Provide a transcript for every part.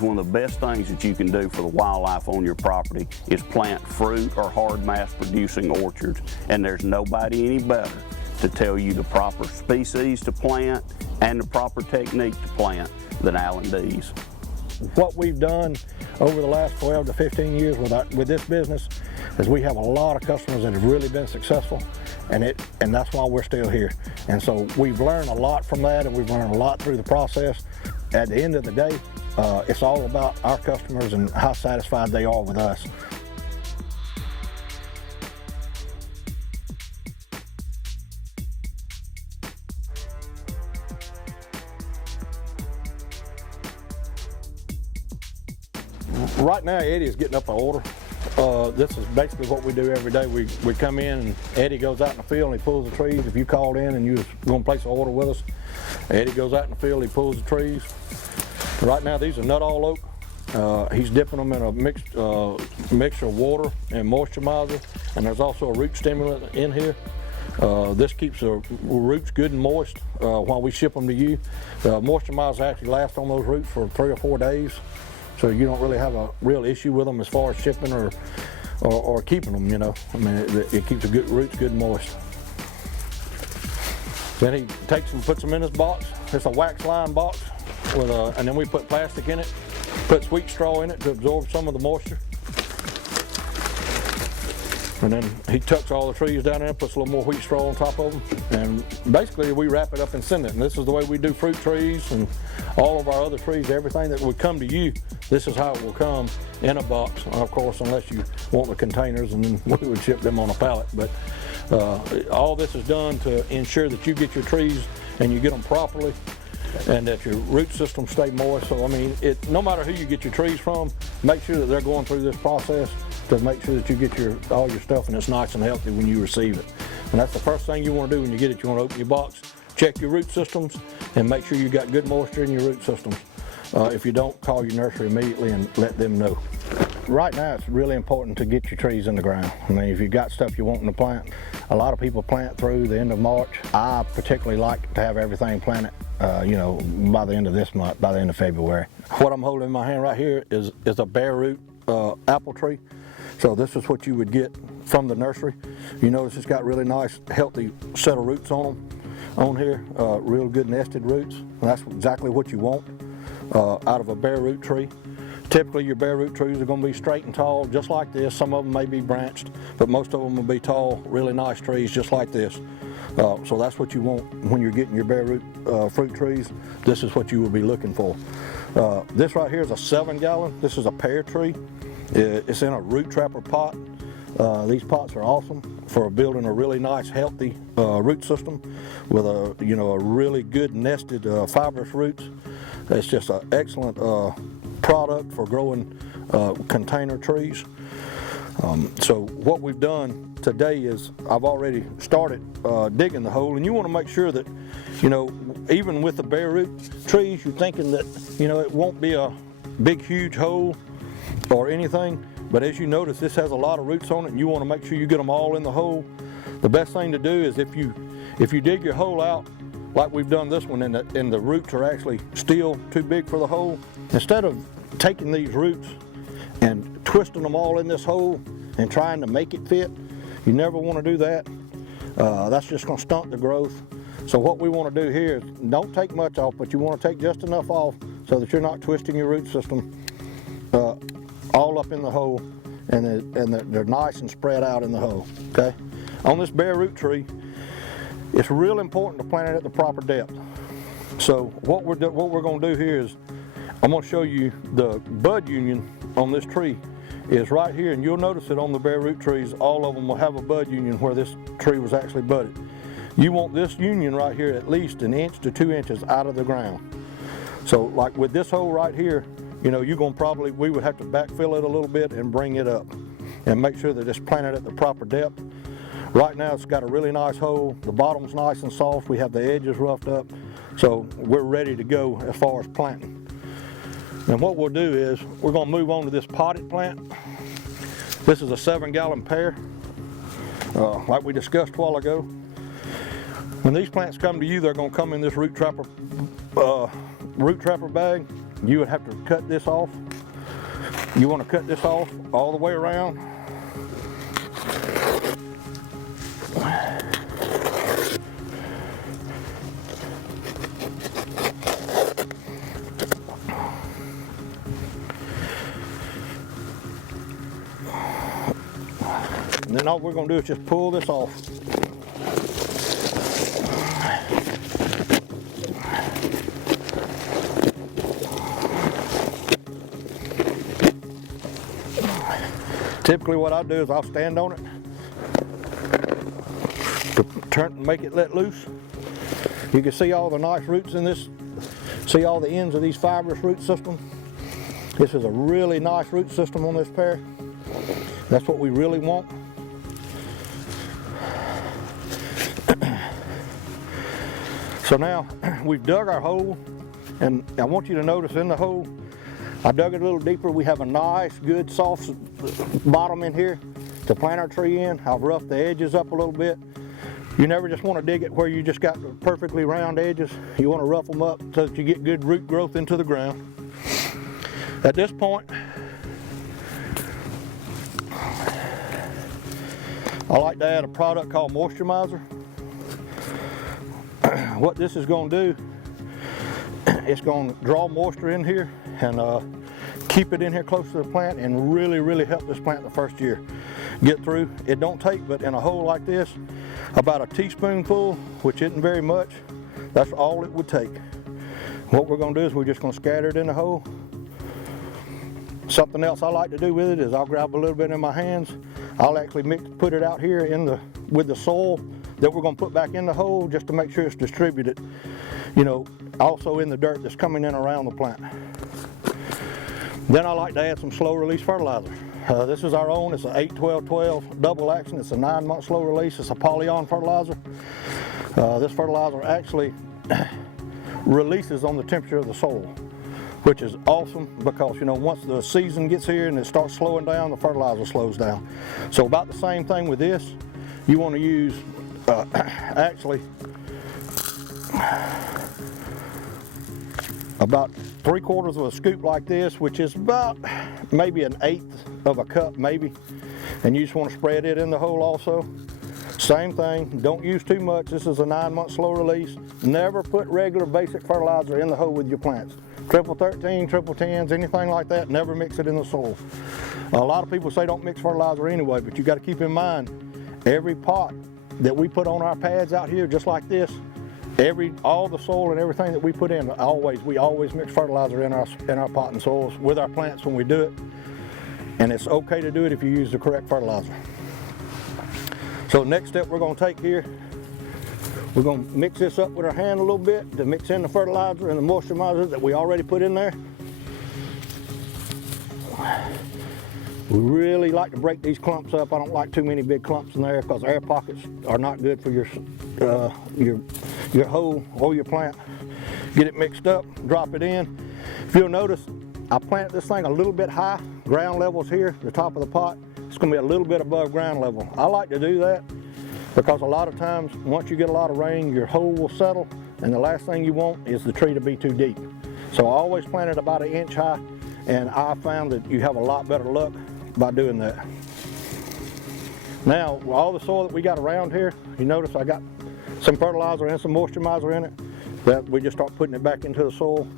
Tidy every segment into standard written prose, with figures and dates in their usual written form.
is one of the best things that you can do for the wildlife on your property is plant fruit or hard mass producing orchards. And there's nobody any better to tell you the proper species to plant and the proper technique to plant than Allen Deese. What we've done over the last 12 to 15 years with this business is we have a lot of customers that have really been successful, and that's why we're still here. And so we've learned a lot from that, and we've learned a lot through the process. At the end of the day, it's all about our customers and how satisfied they are with us. Right now, Eddie is getting up an order. This is basically what we do every day. We come in and Eddie goes out in the field and he pulls the trees. If you called in and you was going to place an order with us, Eddie goes out in the field, he pulls the trees. Right now, these are nut all oak. He's dipping them in a mixture of water and moisturizer, and there's also a root stimulant in here. This keeps the roots good and moist while we ship them to you. The moisturizer actually lasts on those roots for 3 or 4 days. So you don't really have a real issue with them as far as shipping or keeping them, you know. I mean, it keeps the roots good and moist. Then he takes them, puts them in this box. It's a wax lined box, and then we put plastic in it, put sweet straw in it to absorb some of the moisture. And then he tucks all the trees down there, puts a little more wheat straw on top of them, and basically we wrap it up and send it. And this is the way we do fruit trees and all of our other trees. Everything that would come to you, this is how it will come in a box. Of course, unless you want the containers, and then we would ship them on a pallet. But all this is done to ensure that you get your trees and you get them properly, and that your root system stay moist. So I mean, no matter who you get your trees from, make sure that they're going through this process to make sure that you get all your stuff and it's nice and healthy when you receive it. And that's the first thing you want to do when you get it. You want to open your box, check your root systems, and make sure you got good moisture in your root systems. If you don't, call your nursery immediately and let them know. Right now, it's really important to get your trees in the ground. I mean, if you've got stuff you want to plant, a lot of people plant through the end of March. I particularly like to have everything planted, you know, by the end of this month, by the end of February. What I'm holding in my hand right here is a bare root apple tree. So this is what you would get from the nursery. You notice it's got really nice, healthy set of roots on them, on here, real good nested roots. And that's exactly what you want out of a bare root tree. Typically your bare root trees are going to be straight and tall, just like this. Some of them may be branched, but most of them will be tall, really nice trees, just like this. So that's what you want when you're getting your bare root fruit trees. This is what you will be looking for. This right here is a 7-gallon. This is a pear tree. It's in a root trapper pot. These pots are awesome for building a really nice, healthy root system with a really good nested fibrous roots. It's just an excellent product for growing container trees. So what we've done today is I've already started digging the hole, and you want to make sure that, even with the bare root trees, you're thinking that, it won't be a big, huge hole or anything, but as you notice, this has a lot of roots on it, and you want to make sure you get them all in the hole. The best thing to do is if you dig your hole out like we've done this one, and the roots are actually still too big for the hole, instead of taking these roots and twisting them all in this hole and trying to make it fit, you never want to do that. That's just going to stunt the growth. So what we want to do here is don't take much off, but you want to take just enough off so that you're not twisting your root system all up in the hole, and they're nice and spread out in the hole. Okay. On this bare root tree, it's real important to plant it at the proper depth. So what we're going to do here is I'm going to show you the bud union on this tree is right here, and you'll notice that on the bare root trees, all of them will have a bud union where this tree was actually budded. You want this union right here at least 1 inch to 2 inches out of the ground. So like with this hole right here, we would have to backfill it a little bit and bring it up and make sure that it's planted at the proper depth. Right now it's got a really nice hole. The bottom's nice and soft. We have the edges roughed up. So we're ready to go as far as planting. And what we'll do is we're going to move on to this potted plant. This is a 7-gallon pear, like we discussed a while ago. When these plants come to you, they're going to come in this root trapper bag. you would have to cut this off. You want to cut this off all the way around. And then all we're going to do is just pull this off. Typically what I do is I'll stand on it to turn, make it let loose. You can see all the nice roots in this, see all the ends of these fibrous root system. This is a really nice root system on this pear. That's what we really want. So now we've dug our hole, and I want you to notice in the hole, I dug it a little deeper. We have a nice, good, soft bottom in here to plant our tree in. I've roughed the edges up a little bit. You never just want to dig it where you just got the perfectly round edges. You want to rough them up so that you get good root growth into the ground. At this point, I like to add a product called moisturizer. What this is going to do, it's going to draw moisture in here and keep it in here close to the plant and really help this plant the first year get through. It don't take but in a hole like this about a teaspoonful, which isn't very much. That's all it would take. What we're going to do is we're just going to scatter it in the hole. Something else I like to do with it is I'll grab a little bit in my hands. I'll actually put it out here with the soil that we're going to put back in the hole just to make sure it's distributed, you know, also in the dirt that's coming in around the plant. Then I like to add some slow release fertilizer. This is our own. It's an 8-12-12 double action. It's a 9-month slow release. It's a polyon fertilizer. This fertilizer actually releases on the temperature of the soil, which is awesome because, you know, once the season gets here and it starts slowing down, the fertilizer slows down. So about the same thing with this. You want to use actually about 3/4 of a scoop like this, which is about maybe 1/8 of a cup maybe, and you just want to spread it in the hole also. Same thing, don't use too much. This is a 9-month slow release. Never put regular basic fertilizer in the hole with your plants. Triple 13, triple 10s, anything like that, never mix it in the soil. A lot of people say don't mix fertilizer anyway, but you got to keep in mind, every pot that we put on our pads out here, just like this, all the soil and everything that we put in, we always mix fertilizer in our potting soils with our plants when we do it. And it's okay to do it if you use the correct fertilizer. So the next step we're going to take here, we're going to mix this up with our hand a little bit to mix in the fertilizer and the moisturizer that we already put in there. We really like to break these clumps up. I don't like too many big clumps in there because air pockets are not good for your hole or your plant. Get it mixed up, drop it in. If you'll notice, I planted this thing a little bit high. Ground level's here, the top of the pot. It's going to be a little bit above ground level. I like to do that because a lot of times, once you get a lot of rain, your hole will settle, and the last thing you want is the tree to be too deep. So I always plant it about 1 inch high, and I found that you have a lot better luck by doing that. Now, all the soil that we got around here, you notice I got some fertilizer and some moisturizer in it, that we just start putting it back into the soil.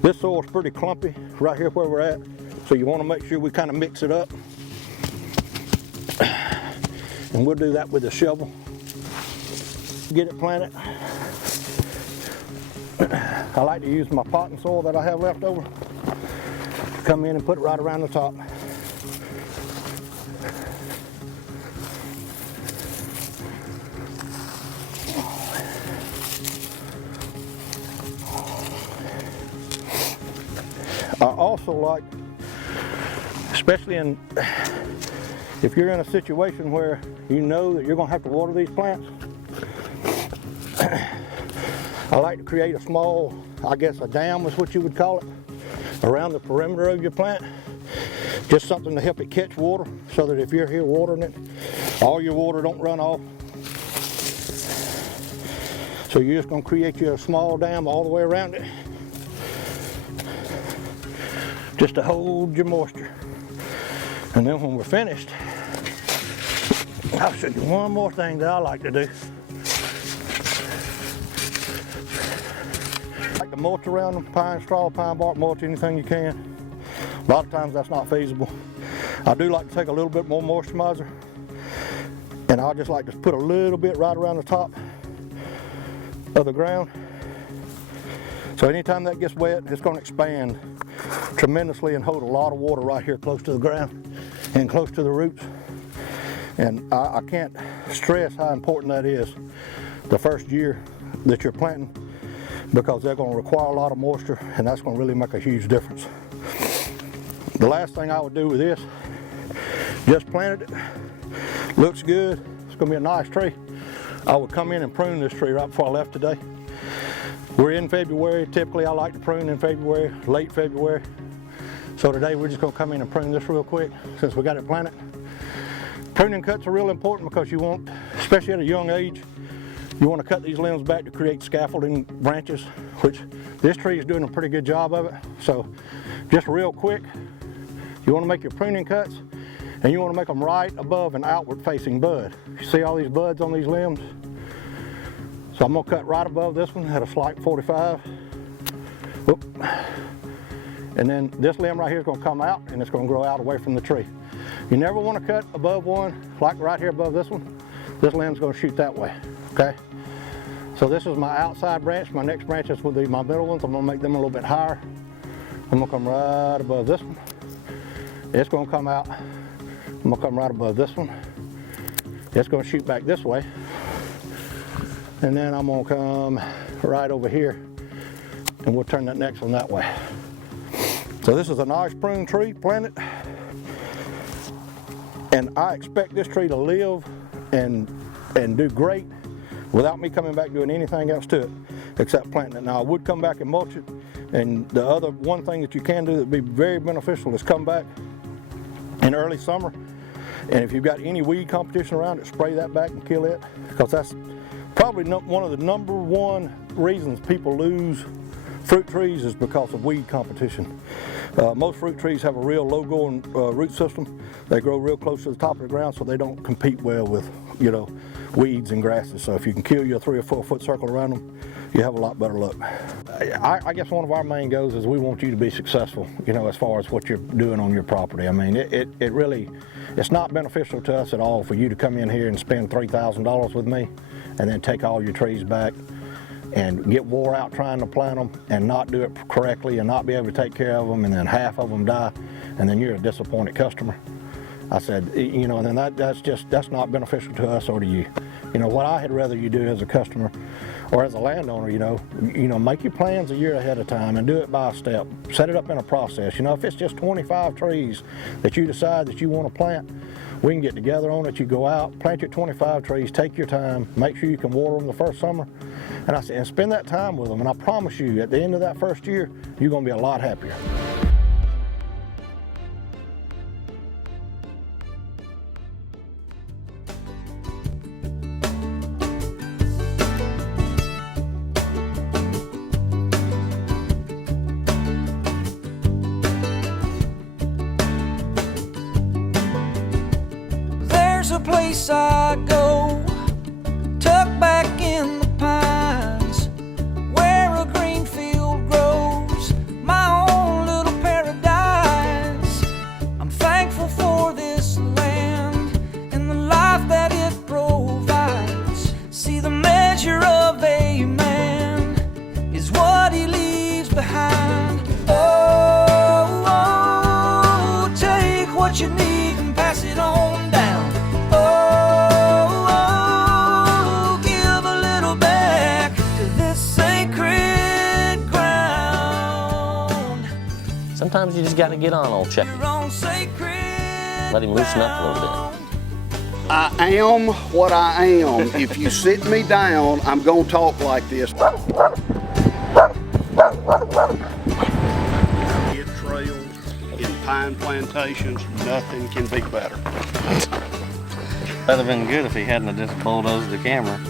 This soil is pretty clumpy right here where we're at, so you want to make sure we kind of mix it up. And we'll do that with a shovel. Get it planted. I like to use my potting soil that I have left over. Come in and put it right around the top. I also like, especially if you're in a situation where you know that you're going to have to water these plants, I like to create a small, I guess a dam is what you would call it, around the perimeter of your plant. Just something to help it catch water so that if you're here watering it, all your water don't run off. So you're just going to create you a small dam all the way around it. just to hold your moisture. And then when we're finished, I'll show you one more thing that I like to do. I like to mulch around them, pine straw, pine bark mulch, anything you can. A lot of times that's not feasible. I do like to take a little bit more moisturizer, and I just like to put a little bit right around the top of the ground. So anytime that gets wet, it's going to expand tremendously and hold a lot of water right here close to the ground and close to the roots. And I can't stress how important that is the first year that you're planting, because they're going to require a lot of moisture, and that's going to really make a huge difference. The last thing I would do with this, just planted it, looks good, it's going to be a nice tree. I would come in and prune this tree right before I left today. We're in February. Typically I like to prune in February, late February. So today we're just going to come in and prune this real quick since we got it planted. Pruning cuts are real important because you want, especially at a young age, you want to cut these limbs back to create scaffolding branches, which this tree is doing a pretty good job of it. So just real quick, you want to make your pruning cuts, and you want to make them right above an outward facing bud. You see all these buds on these limbs? So I'm going to cut right above this one at a slight 45. Whoop. And then this limb right here is going to come out, and it's going to grow out away from the tree. You never want to cut above one, like right here above this one. This limb's going to shoot that way, okay? So this is my outside branch. My next branches will be my middle ones. I'm going to make them a little bit higher. I'm going to come right above this one. It's going to come out. I'm going to come right above this one. It's going to shoot back this way. And then I'm going to come right over here, and we'll turn that next one that way. So this is a nice prune tree planted. And I expect this tree to live and do great without me coming back doing anything else to it except planting it. Now I would come back and mulch it, and the other one thing that you can do that would be very beneficial is come back in early summer, and if you've got any weed competition around it, spray that back and kill it, because that's probably one of the number one reasons people lose fruit trees is because of weed competition. Most fruit trees have a real low going root system. They grow real close to the top of the ground, so they don't compete well with, weeds and grasses. So if you can kill your 3 or 4 foot circle around them, you have a lot better luck. I guess one of our main goals is we want you to be successful, as far as what you're doing on your property. I mean, it really, it's not beneficial to us at all for you to come in here and spend $3,000 with me and then take all your trees back and get wore out trying to plant them and not do it correctly and not be able to take care of them, and then half of them die, and then you're a disappointed customer. I said, and then that's not beneficial to us or to you. What I had rather you do as a customer or as a landowner, make your plans a year ahead of time and do it by step. Set it up in a process. If it's just 25 trees that you decide that you want to plant, we can get together on it. You go out, plant your 25 trees, take your time, make sure you can water them the first summer. And I said, and spend that time with them. And I promise you, at the end of that first year, you're going to be a lot happier. There's a place I go, tucked back in the pines, where a green field grows, my own little paradise. I'm thankful for this land and the life that it provides. See, the measure of a man is what he leaves behind. Oh, take what you need and pass it on down. Sometimes you just got to get on old Chucky. Let him loosen up a little bit. I am what I am. If you sit me down, I'm gonna talk like this. In trails, in pine plantations, nothing can be better. That'd have been good if he hadn't have just bulldozed the camera.